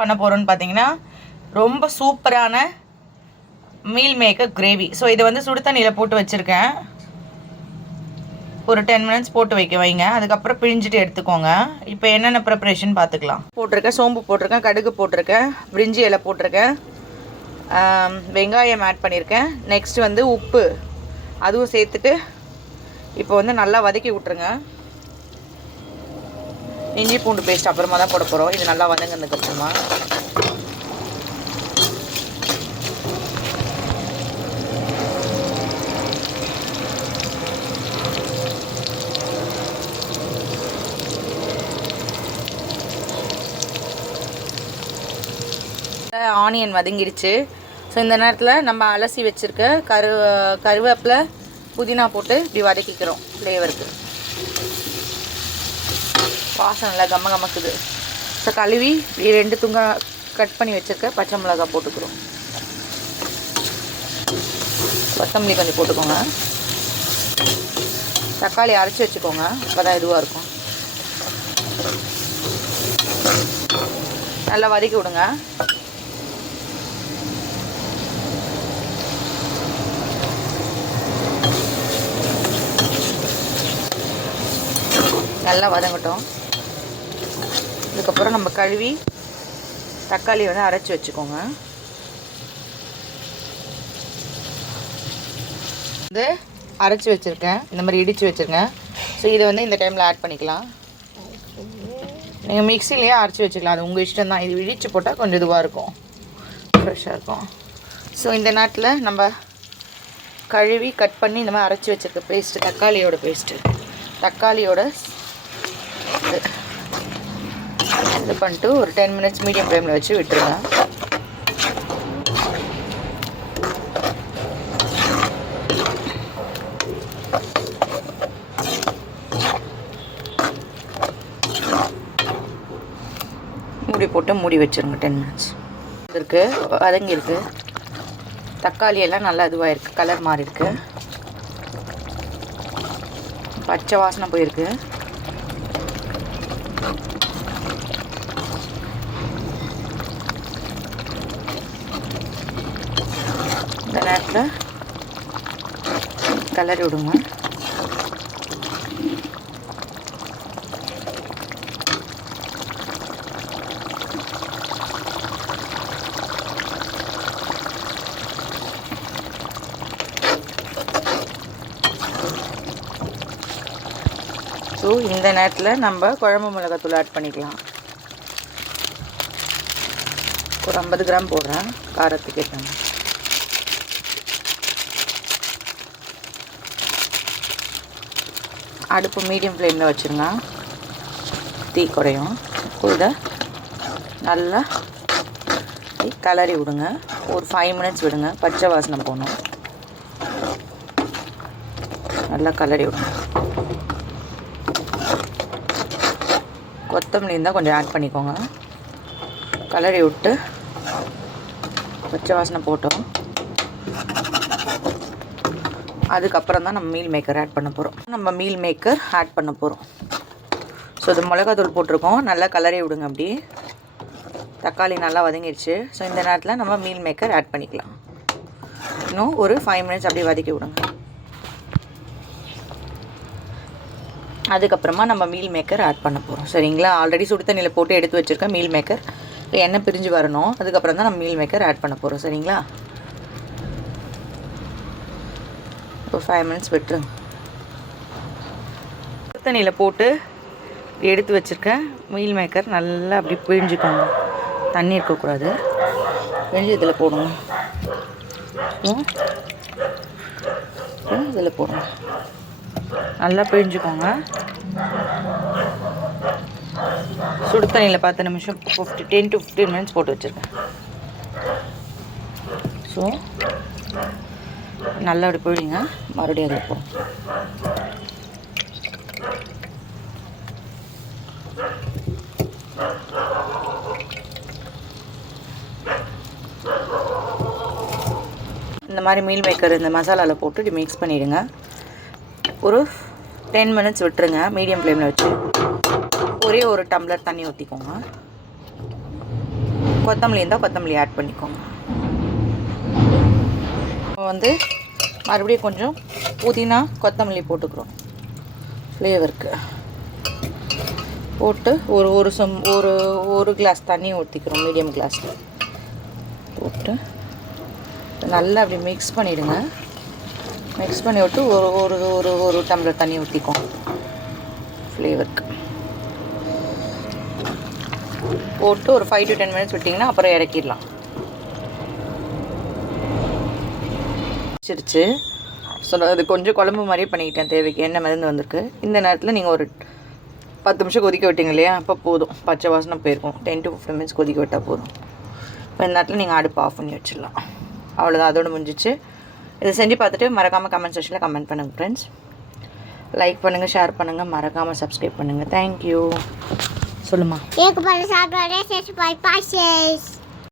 பண்ண போகிறோன்னு பார்த்தீங்கன்னா ரொம்ப சூப்பரான மீல் மேக்கர் கிரேவி. ஸோ இதை வந்து சுடு தண்ணியில் போட்டு வச்சுருக்கேன். ஒரு 10 மினிட்ஸ் போட்டு வைங்க. அதுக்கப்புறம் பிழிஞ்சிட்டு எடுத்துக்கோங்க. இப்போ என்னென்ன ப்ரிப்பரேஷன் பார்த்துக்கலாம். போட்டிருக்கேன், சோம்பு போட்டிருக்கேன், கடுகு போட்டிருக்கேன், பிரிஞ்சி இலை போட்டிருக்கேன், வெங்காயம் ஆட் பண்ணியிருக்கேன். நெக்ஸ்ட் வந்து உப்பு அதுவும் சேர்த்துட்டு இப்போ வந்து நல்லா வதக்கி விட்ருங்க. இஞ்சி பூண்டு பேஸ்ட் அப்புறமா தான் போட போகிறோம். இது நல்லா வதங்கினதுக்கப்புறமா ஆனியன் வதங்கிடுச்சு. ஸோ இந்த நேரத்தில் நம்ம அலசி வச்சுருக்க கருவேப்பிலை புதினா போட்டு இப்படி வதக்கிக்கிறோம். ஃப்ளேவருக்கு வாசம் நல்லா கமக்குது. ஸோ கழுவி 2 துங்கா கட் பண்ணி வச்சுருக்க பச்சை மிளகாய் போட்டுக்கிறோம். கொத்தமல்லி கொஞ்சம் போட்டுக்கோங்க. தக்காளி அரைச்சி வச்சுக்கோங்க, அப்போ தான் இதுவாக இருக்கும். நல்லா வதக்கி விடுங்க. நல்லா வதங்கட்டும். அதுக்கப்புறம் நம்ம கழுவி தக்காளி வந்து அரைச்சி வச்சுக்கோங்க. இது அரைச்சி வச்சுருக்கேன், இந்த மாதிரி இடித்து வச்சுருக்கேன். ஸோ இதை வந்து இந்த டைமில் ஆட் பண்ணிக்கலாம். நீங்கள் மிக்சிலேயே அரைச்சி வச்சுக்கலாம், அது உங்கள் இஷ்டம் தான். இது இடித்து போட்டால் கொஞ்சம் இதுவாக இருக்கும், ஃப்ரெஷ்ஷாக இருக்கும். ஸோ இந்த நேரத்தில் நம்ம கழுவி கட் பண்ணி இந்த மாதிரி அரைச்சி வச்சுருக்க பேஸ்ட்டு, தக்காளியோட இது பண்ணிட்டு ஒரு 10 மினிட்ஸ் மீடியம் ஃப்ளேமில் வச்சு விட்டுருங்க. மூடி போட்டு மூடி வச்சுருங்க 10 மினிட்ஸ். இருக்குது வதங்கியிருக்கு. தக்காளி எல்லாம் நல்லா இதுவாக இருக்குது, கலர் மாறி இருக்குது, பச்சை வாசனை போயிருக்கு. இந்த நேரத்தில் கலரி விடுங்க. ஸோ இந்த நேரத்தில் நம்ம குழம்பு மிளகாத்தூள் ஆட் பண்ணிக்கலாம். ஒரு 50 கிராம் போடுறேன், காரத்துக்கு ஏற்ற மாதிரி. அடுப்பு மீடியம் ஃப்ளேமில் வச்சுருங்க, தீ குறையும். இதை நல்லா கலரி விடுங்க. ஒரு 5 மினிட்ஸ் விடுங்க, பச்சை வாசனை போகணும். நல்லா கலரி விடுங்க. கொத்தமல்லி இருந்தால் கொஞ்சம் ஆட் பண்ணிக்கோங்க. கலரி விட்டு பச்சை வாசனை போட்டோம். அதுக்கப்புறம் தான் நம்ம மீல் மேக்கர் ஆட் பண்ண போகிறோம். ஸோ இது மிளகாத்தூள் போட்டிருக்கோம், நல்லா கலரி விடுங்க. அப்படி தக்காளி நல்லா வதங்கிடுச்சு. ஸோ இந்த நேரத்தில் நம்ம மீல் மேக்கர் ஆட் பண்ணிக்கலாம். இன்னும் ஒரு 5 மினிட்ஸ் அப்படியே வதக்கி விடுங்க. அதுக்கப்புறமா நம்ம மீல் மேக்கர் ஆட் பண்ண போகிறோம். சரிங்களா? ஆல்ரெடி சுடு தண்ணியில் போட்டு எடுத்து வச்சுருக்கேன் மீல் மேக்கர். எண்ணெய் பிரிஞ்சு வரணும், அதுக்கப்புறம் தான் நம்ம மீல் மேக்கர் ஆட் பண்ண போகிறோம். சரிங்களா? ஒரு 5 மினிட்ஸ் விட்டுருங்க. சுடு தண்ணியில் போட்டு எடுத்து வச்சுருக்கேன் மீல் மேக்கர் நல்லா அப்படி பிழிஞ்சுக்கோங்க. தண்ணி இருக்கக்கூடாது. பிழிஞ்சு இதில் போடுங்க. இதில் போடுங்க, நல்லா பிழிஞ்சுக்கோங்க. சுடு தண்ணியில் 10 நிமிஷம் 10 to 15 மினிட்ஸ் போட்டு வச்சுருக்கேன். ஸோ நல்லா அப்படி பிழிங்க. மறுபடியும் அதில் போடும். இந்த மாதிரி மீல் மேக்கர் இந்த மசாலாவில் போட்டு இப்படி மிக்ஸ் பண்ணிவிடுங்க. ஒரு 10 மினிட்ஸ் விட்டுருங்க மீடியம் ஃப்ளேமில் வச்சு. ஒரே ஒரு டம்ளர் தண்ணி ஊற்றிக்கோங்க. கொத்தமல்லி இருந்தால் கொத்தமல்லி ஆட் பண்ணிக்கோங்க. இப்போ மறுபடியும் கொஞ்சம் புதினா கொத்தமல்லி போட்டுக்கிறோம் ஃப்ளேவருக்கு. போட்டு ஒரு கிளாஸ் தண்ணி ஊற்றிக்கிறோம், மீடியம் கிளாஸில் போட்டு நல்லா அப்படி மிக்ஸ் பண்ணிவிடுங்க. மிக்ஸ் பண்ணி விட்டு ஒரு டம்ளர் தண்ணி ஊற்றிக்கோங்க ஃப்ளேவருக்கு. போட்டு ஒரு 5 to 10 minutes விட்டிங்கன்னா அப்புறம் இறக்கிடலாம். வச்சிருச்சு. அது கொஞ்சம் குழம்பு மாதிரியே பண்ணிக்கிட்டேன், தேவைக்கு எண்ணெய் மிதந்து வந்திருக்கு. இந்த நேரத்தில் நீங்கள் ஒரு 10 நிமிஷம் கொதிக்க விட்டீங்க இல்லையா, அப்போ போதும். பச்சை வாசனை போயிருக்கும். 10 to 15 minutes கொதிக்க விட்டால் போதும். இப்போ இந்த நேரத்தில் நீங்கள் அடுப்பு ஆஃப் பண்ணி வச்சிடலாம். அவ்வளோதான், அதோடு முடிஞ்சிச்சு. இதை செஞ்சு பார்த்துட்டு மறக்காமல் கமெண்ட் செக்ஷனில் கமெண்ட் பண்ணுங்கள் ஃப்ரெண்ட்ஸ். லைக் பண்ணுங்கள், ஷேர் பண்ணுங்கள், மறக்காமல் சப்ஸ்கிரைப் பண்ணுங்கள். தேங்க்யூ. சொல்லுமா.